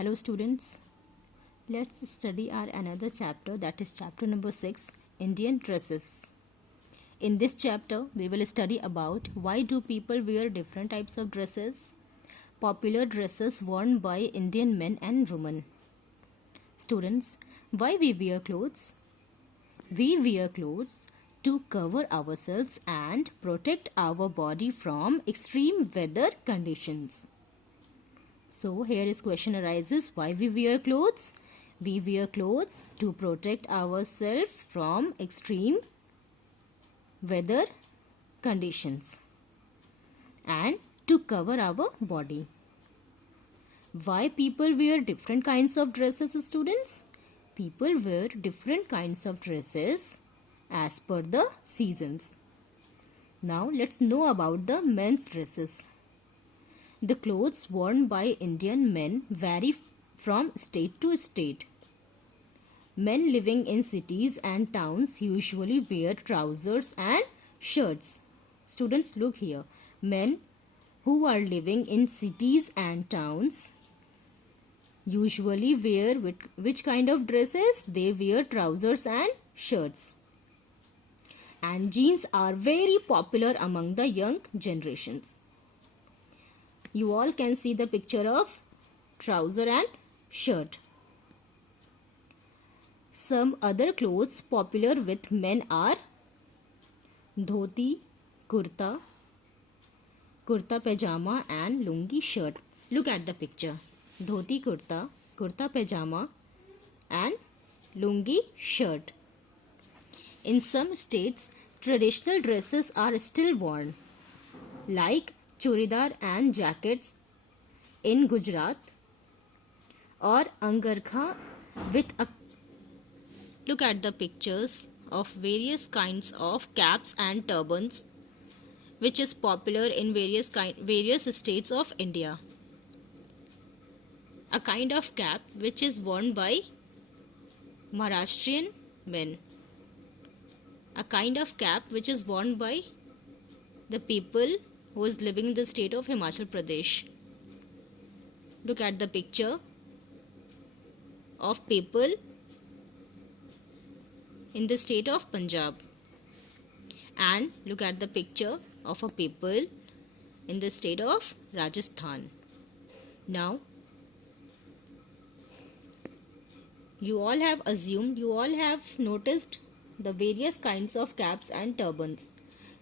Hello students, let's study our another chapter, that is chapter number 6, Indian dresses. In this chapter we will study about why do people wear different types of dresses, popular dresses worn by Indian men and women. Students, why we wear clothes? We wear clothes to cover ourselves and protect our body from extreme weather conditions. So here is question arises, why we wear clothes? We wear clothes to protect ourselves from extreme weather conditions and to cover our body. Why people wear different kinds of dresses, students? People wear different kinds of dresses as per the seasons. Now let's know about the men's dresses. The clothes worn by Indian men vary from state to state. Men living in cities and towns usually wear trousers and shirts. Students, look here. Men who are living in cities and towns usually wear which kind of dresses? They wear trousers and shirts. And jeans are very popular among the young generations. You all can see the picture of trouser and shirt. Some other clothes popular with men are dhoti, kurta, kurta pajama and lungi shirt. Look at the picture. Dhoti kurta, kurta pajama and lungi shirt. In some states, traditional dresses are still worn, like churidar and jackets in Gujarat or angarkha with a look at the pictures of various kinds of caps and turbans which is popular in various states of India. A kind of cap which is worn by Maharashtrian men. A kind of cap which is worn by the people who is living in the state of Himachal Pradesh. Look at the picture of people in the state of Punjab. And look at the picture of a people in the state of Rajasthan. Now, you all have noticed the various kinds of caps and turbans.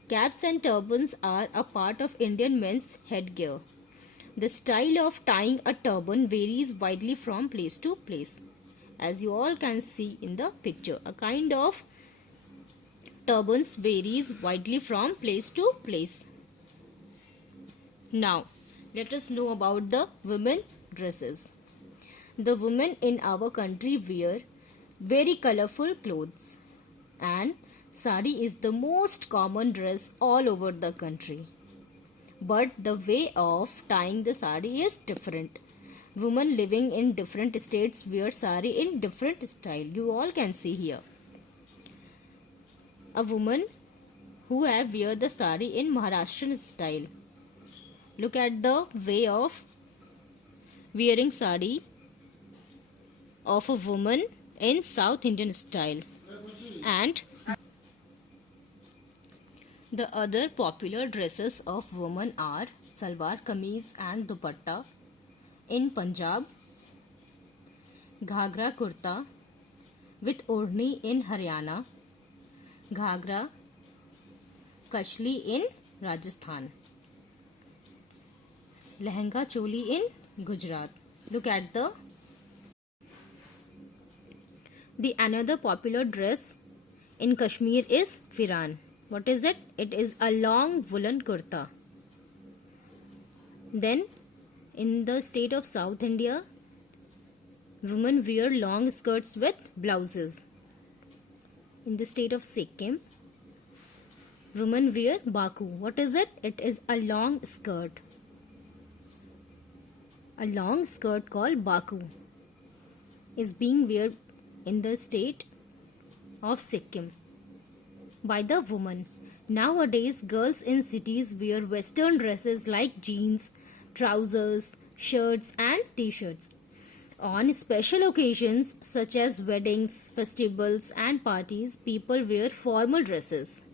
Caps and turbans are a part of Indian men's headgear. The style of tying a turban varies widely from place to place. As you all can see in the picture, a kind of turbans varies widely from place to place. Now, let us know about the women dresses. The women in our country wear very colorful clothes, and sari is the most common dress all over the country. But the way of tying the sari is different. Women living in different states wear sari in different style. You all can see here. A woman who have wear the sari in Maharashtrian style. Look at the way of wearing sari of a woman in South Indian style. And the other popular dresses of women are salwar kameez and dupatta in Punjab, ghagra kurta with odhni in Haryana, ghagra kachli in Rajasthan, lehenga choli in Gujarat. Look at the another popular dress in Kashmir is firan. What is it? It is a long woolen kurta. Then in the state of South India, women wear long skirts with blouses. In the state of Sikkim, women wear baku. What is it? It is a long skirt. A long skirt called baku is being worn in the state of Sikkim by the woman. Nowadays, girls in cities wear western dresses like jeans, trousers, shirts and t-shirts. On special occasions such as weddings, festivals, and parties, people wear formal dresses.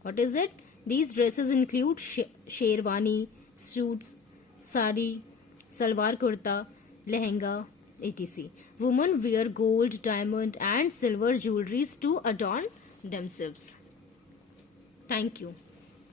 What is it? These dresses include sherwani, suits, sari, salwar kurta, lehenga, etc. Women wear gold, diamond, and silver jewelries to adorn themselves. Thank you.